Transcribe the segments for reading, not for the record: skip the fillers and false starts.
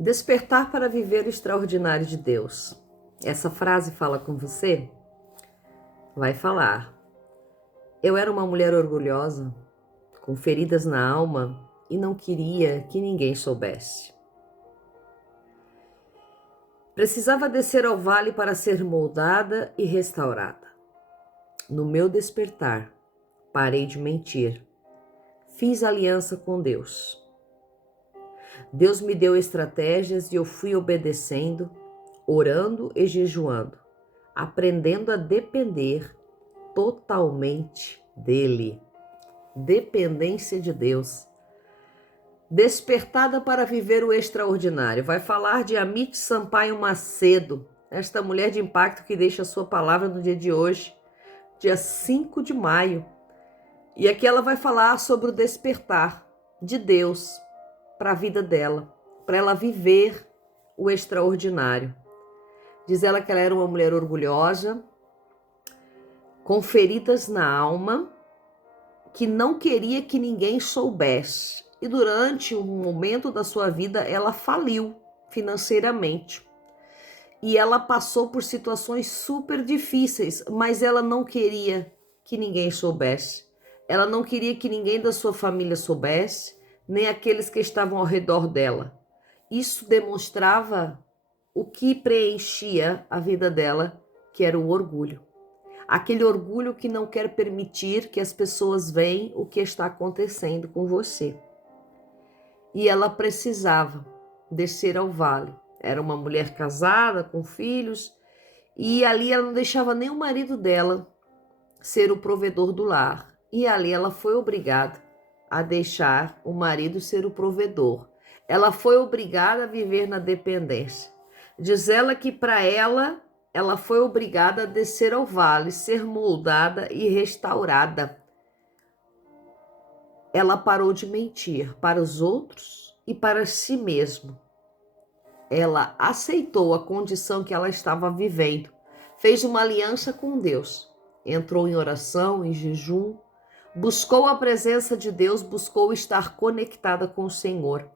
Despertar para viver o extraordinário de Deus. Essa frase fala com você? Vai falar. Eu era uma mulher orgulhosa, com feridas na alma e não queria que ninguém soubesse. Precisava descer ao vale para ser moldada e restaurada. No meu despertar, parei de mentir. Fiz aliança com Deus. Deus me deu estratégias e eu fui obedecendo, orando e jejuando, aprendendo a depender totalmente dele. Dependência de Deus. Despertada para viver o extraordinário. Vai falar de Amit Sampaio Macedo, esta mulher de impacto que deixa a sua palavra no dia de hoje, dia 5 de maio. E aqui ela vai falar sobre o despertar de Deus para a vida dela, para ela viver o extraordinário. Diz ela que ela era uma mulher orgulhosa, com feridas na alma, que não queria que ninguém soubesse. E durante um momento da sua vida, ela faliu financeiramente. E ela passou por situações super difíceis, mas ela não queria que ninguém soubesse. Ela não queria que ninguém da sua família soubesse, nem aqueles que estavam ao redor dela. Isso demonstrava o que preenchia a vida dela, que era o orgulho. Aquele orgulho que não quer permitir que as pessoas vejam o que está acontecendo com você. E ela precisava descer ao vale. Era uma mulher casada, com filhos, e ali ela não deixava nem o marido dela ser o provedor do lar. E ali ela foi obrigada a deixar o marido ser o provedor. Ela foi obrigada a viver na dependência. Diz ela que para ela foi obrigada a descer ao vale, ser moldada e restaurada. Ela parou de mentir para os outros e para si mesma. Ela aceitou a condição que ela estava vivendo, fez uma aliança com Deus, entrou em oração, em jejum, buscou a presença de Deus, buscou estar conectada com o Senhor,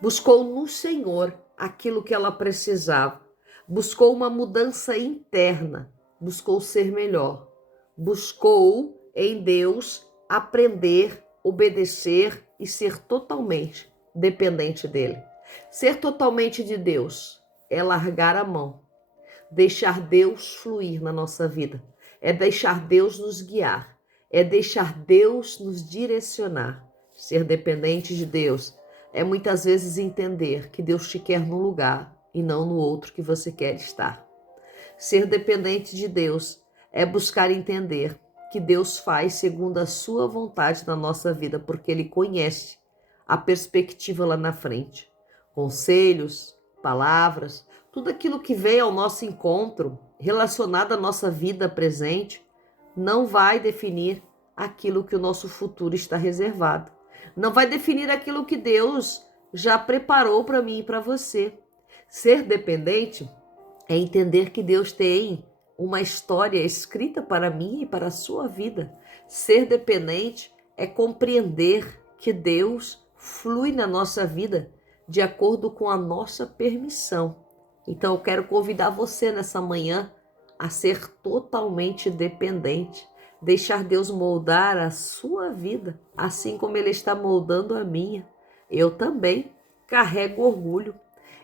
buscou no Senhor aquilo que ela precisava, buscou uma mudança interna, buscou ser melhor, buscou em Deus aprender, obedecer e ser totalmente dependente dele. Ser totalmente de Deus é largar a mão, deixar Deus fluir na nossa vida, é deixar Deus nos guiar, é deixar Deus nos direcionar. Ser dependente de Deus é muitas vezes entender que Deus te quer num lugar e não no outro que você quer estar. Ser dependente de Deus é buscar entender que Deus faz segundo a sua vontade na nossa vida, porque Ele conhece a perspectiva lá na frente. Conselhos, palavras, tudo aquilo que vem ao nosso encontro relacionado à nossa vida presente não vai definir aquilo que o nosso futuro está reservado. Não vai definir aquilo que Deus já preparou para mim e para você. Ser dependente é entender que Deus tem uma história escrita para mim e para a sua vida. Ser dependente é compreender que Deus flui na nossa vida de acordo com a nossa permissão. Então eu quero convidar você nessa manhã a ser totalmente dependente, deixar Deus moldar a sua vida, assim como Ele está moldando a minha. Eu também carrego orgulho,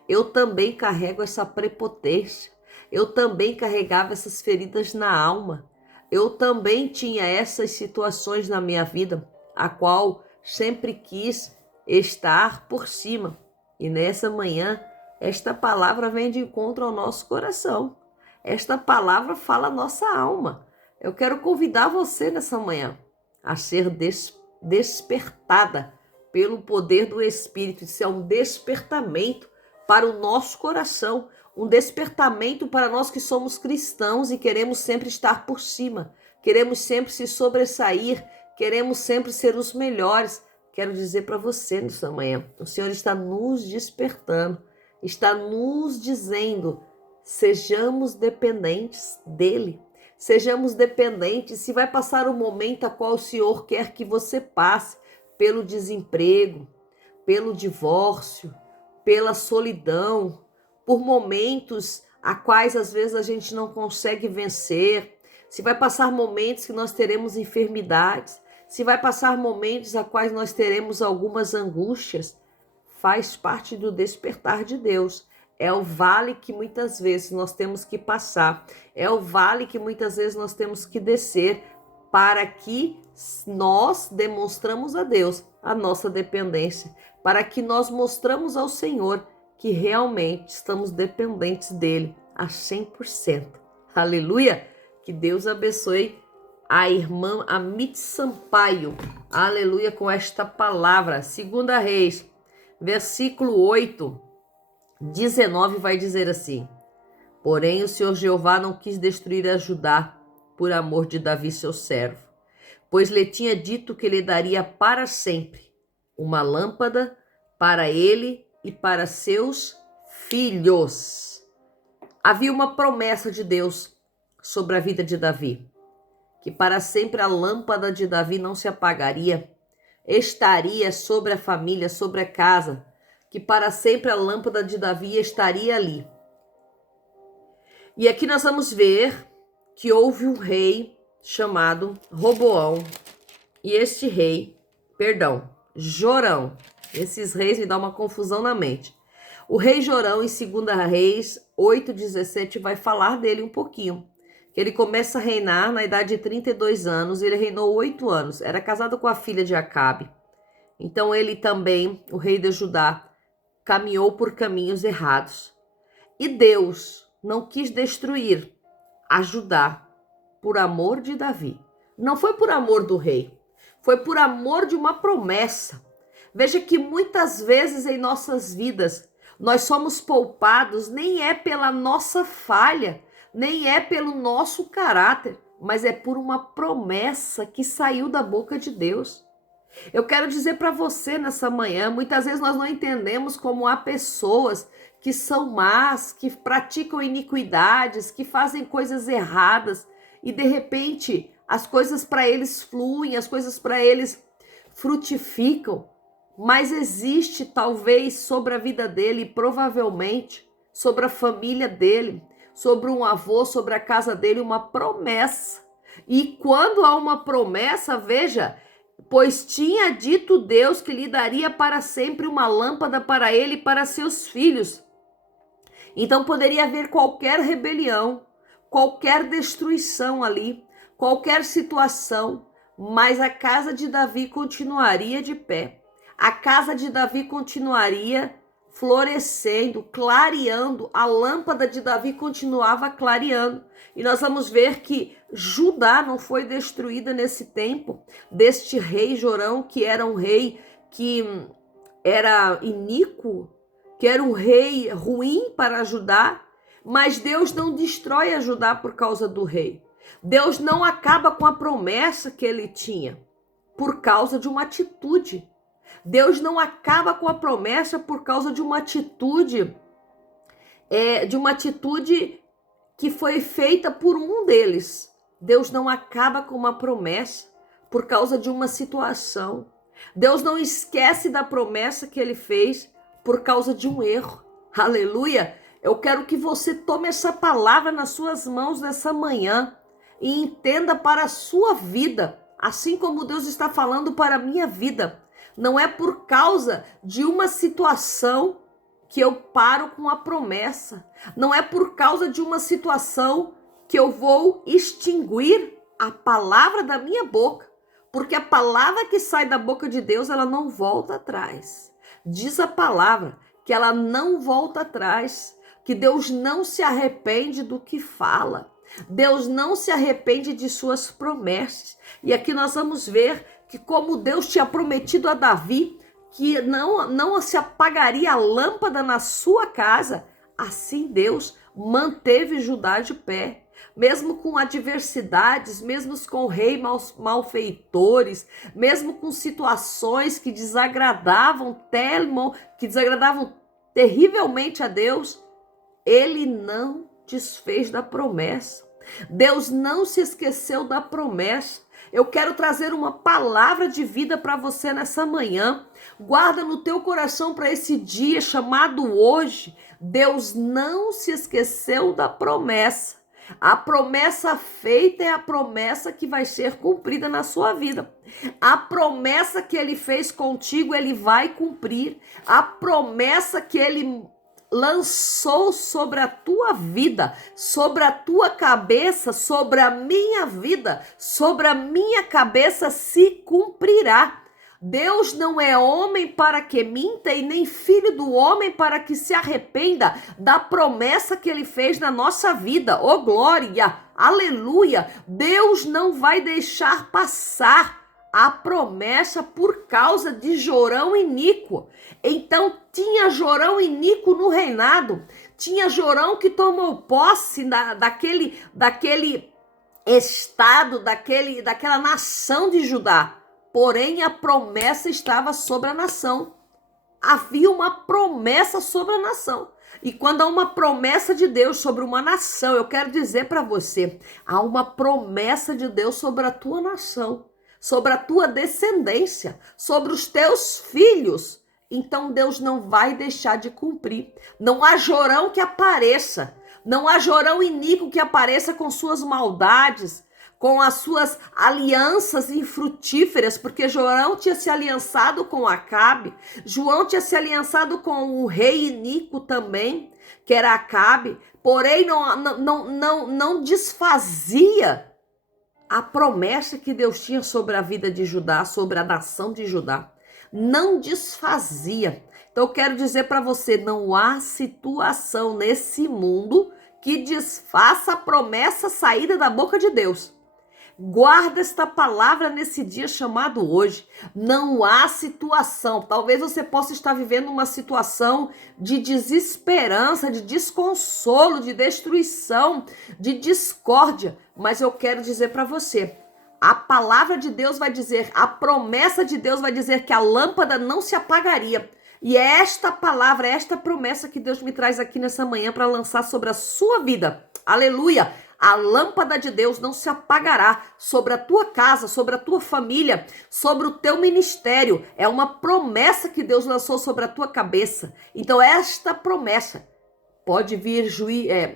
eu também carrego essa prepotência, eu também carregava essas feridas na alma, eu também tinha essas situações na minha vida, a qual sempre quis estar por cima. E nessa manhã, esta palavra vem de encontro ao nosso coração. Esta palavra fala a nossa alma. Eu quero convidar você nessa manhã a ser despertada pelo poder do Espírito. Isso é um despertamento para o nosso coração, um despertamento para nós que somos cristãos e queremos sempre estar por cima, queremos sempre se sobressair, queremos sempre ser os melhores. Quero dizer para você nessa manhã, o Senhor está nos despertando, está nos dizendo: sejamos dependentes dele, sejamos dependentes. Se vai passar o momento a qual o Senhor quer que você passe, pelo desemprego, pelo divórcio, pela solidão, por momentos a quais às vezes a gente não consegue vencer, se vai passar momentos que nós teremos enfermidades, se vai passar momentos a quais nós teremos algumas angústias, faz parte do despertar de Deus. É o vale que muitas vezes nós temos que passar, é o vale que muitas vezes nós temos que descer para que nós demonstramos a Deus a nossa dependência, para que nós mostramos ao Senhor que realmente estamos dependentes dele a 100%. Aleluia! Que Deus abençoe a irmã Amit Sampaio, aleluia, com esta palavra. 2 Reis, versículo 8, 19 vai dizer assim: porém o Senhor Jeová não quis destruir a Judá por amor de Davi seu servo, pois lhe tinha dito que lhe daria para sempre uma lâmpada para ele e para seus filhos. Havia uma promessa de Deus sobre a vida de Davi, que para sempre a lâmpada de Davi não se apagaria, estaria sobre a família, sobre a casa, que para sempre a lâmpada de Davi estaria ali. E aqui nós vamos ver que houve um rei chamado Roboão, e este rei, Jorão, esses reis me dão uma confusão na mente. O rei Jorão, em 2 Reis 8:17, vai falar dele um pouquinho. Ele começa a reinar na idade de 32 anos, ele reinou 8 anos, era casado com a filha de Acabe. Então ele também, o rei de Judá, caminhou por caminhos errados. E Deus não quis destruir a Judá por amor de Davi. Não foi por amor do rei, foi por amor de uma promessa. Veja que muitas vezes em nossas vidas nós somos poupados, nem é pela nossa falha, nem é pelo nosso caráter, mas é por uma promessa que saiu da boca de Deus. Eu quero dizer para você nessa manhã, muitas vezes nós não entendemos como há pessoas que são más, que praticam iniquidades, que fazem coisas erradas e de repente as coisas para eles fluem, as coisas para eles frutificam, mas existe talvez sobre a vida dele, provavelmente sobre a família dele, sobre um avô, sobre a casa dele, uma promessa. E quando há uma promessa, veja, pois tinha dito Deus que lhe daria para sempre uma lâmpada para ele e para seus filhos. Então poderia haver qualquer rebelião, qualquer destruição ali, qualquer situação, mas a casa de Davi continuaria de pé. A casa de Davi continuaria florescendo, clareando, a lâmpada de Davi continuava clareando. E nós vamos ver que Judá não foi destruída nesse tempo deste rei Jorão, que era um rei que era iníquo, que era um rei ruim para Judá, mas Deus não destrói a Judá por causa do rei. Deus não acaba com a promessa que ele tinha por causa de uma atitude. Deus não acaba com a promessa por causa de uma atitude, que foi feita por um deles. Deus não acaba com uma promessa por causa de uma situação. Deus não esquece da promessa que ele fez por causa de um erro. Aleluia! Eu quero que você tome essa palavra nas suas mãos nessa manhã e entenda para a sua vida, assim como Deus está falando para a minha vida. Não é por causa de uma situação que eu paro com a promessa. Não é por causa de uma situação que eu vou extinguir a palavra da minha boca. Porque a palavra que sai da boca de Deus, ela não volta atrás. Diz a palavra que ela não volta atrás. Que Deus não se arrepende do que fala. Deus não se arrepende de suas promessas. E aqui nós vamos ver que como Deus tinha prometido a Davi que não se apagaria a lâmpada na sua casa, assim Deus manteve Judá de pé. Mesmo com adversidades, mesmo com reis malfeitores, mesmo com situações que desagradavam terrivelmente a Deus, ele não desfez da promessa. Deus não se esqueceu da promessa. Eu quero trazer uma palavra de vida para você nessa manhã. Guarda no teu coração para esse dia chamado hoje. Deus não se esqueceu da promessa. A promessa feita é a promessa que vai ser cumprida na sua vida. A promessa que ele fez contigo, ele vai cumprir. A promessa que ele lançou sobre a tua vida, sobre a tua cabeça, sobre a minha vida, sobre a minha cabeça se cumprirá. Deus não é homem para que minta e nem filho do homem para que se arrependa da promessa que ele fez na nossa vida. Oh glória, aleluia! Deus não vai deixar passar a promessa por causa de Jorão iníquo. Então tinha Jorão iníquo no reinado, tinha Jorão que tomou posse daquele estado, daquela nação de Judá. Porém, a promessa estava sobre a nação. Havia uma promessa sobre a nação. E quando há uma promessa de Deus sobre uma nação, eu quero dizer para você, há uma promessa de Deus sobre a tua nação, sobre a tua descendência, sobre os teus filhos. Então Deus não vai deixar de cumprir. Não há Jorão que apareça, não há Jorão iníquo que apareça com suas maldades, com as suas alianças infrutíferas, porque Jorão tinha se aliançado com Acabe, João tinha se aliançado com o rei iníquo também, que era Acabe, porém não desfazia a promessa que Deus tinha sobre a vida de Judá, sobre a nação de Judá. Não desfazia. Então eu quero dizer para você, não há situação nesse mundo que desfaça a promessa saída da boca de Deus. Guarda esta palavra nesse dia chamado hoje. Não há situação. Talvez você possa estar vivendo uma situação de desesperança, de desconsolo, de destruição, de discórdia. Mas eu quero dizer para você, a palavra de Deus vai dizer, a promessa de Deus vai dizer que a lâmpada não se apagaria. E é esta palavra, é esta promessa que Deus me traz aqui nessa manhã para lançar sobre a sua vida. Aleluia! A lâmpada de Deus não se apagará sobre a tua casa, sobre a tua família, sobre o teu ministério. É uma promessa que Deus lançou sobre a tua cabeça. Então esta promessa, pode vir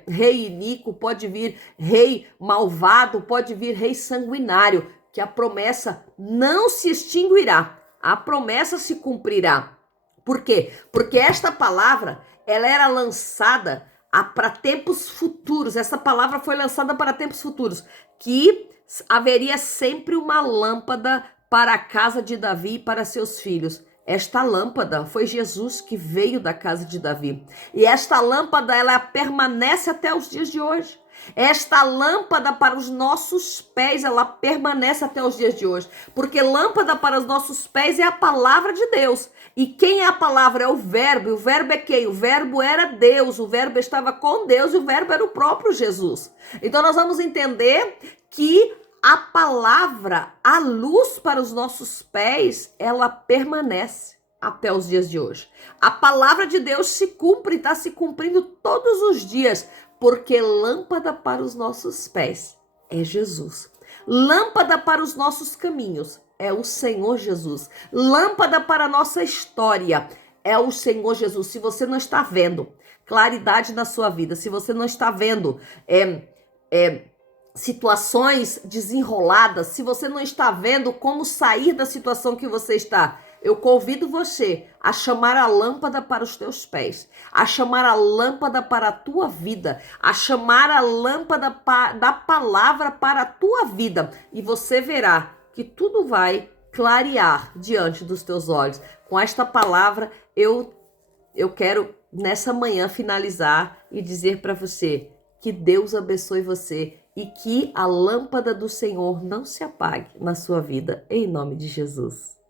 rei iníquo, pode vir rei malvado, pode vir rei sanguinário, que a promessa não se extinguirá. A promessa se cumprirá. Por quê? Porque esta palavra, ela era lançada para tempos futuros. Essa palavra foi lançada para tempos futuros, que haveria sempre uma lâmpada para a casa de Davi e para seus filhos. Esta lâmpada foi Jesus que veio da casa de Davi. E esta lâmpada, ela permanece até os dias de hoje. Esta lâmpada para os nossos pés, ela permanece até os dias de hoje. Porque lâmpada para os nossos pés é a palavra de Deus. E quem é a palavra? É o verbo. E o verbo é quem? O verbo era Deus. O verbo estava com Deus e o verbo era o próprio Jesus. Então nós vamos entender que a palavra, a luz para os nossos pés, ela permanece até os dias de hoje. A palavra de Deus se cumpre, está se cumprindo todos os dias, porque lâmpada para os nossos pés é Jesus. Lâmpada para os nossos caminhos é o Senhor Jesus. Lâmpada para a nossa história é o Senhor Jesus. Se você não está vendo claridade na sua vida, se você não está vendo situações desenroladas, se você não está vendo como sair da situação que você está, eu convido você a chamar a lâmpada para os teus pés, a chamar a lâmpada para a tua vida, a chamar a lâmpada da palavra para a tua vida, e você verá que tudo vai clarear diante dos teus olhos. Com esta palavra, eu quero nessa manhã finalizar e dizer para você que Deus abençoe você e que a lâmpada do Senhor não se apague na sua vida, em nome de Jesus.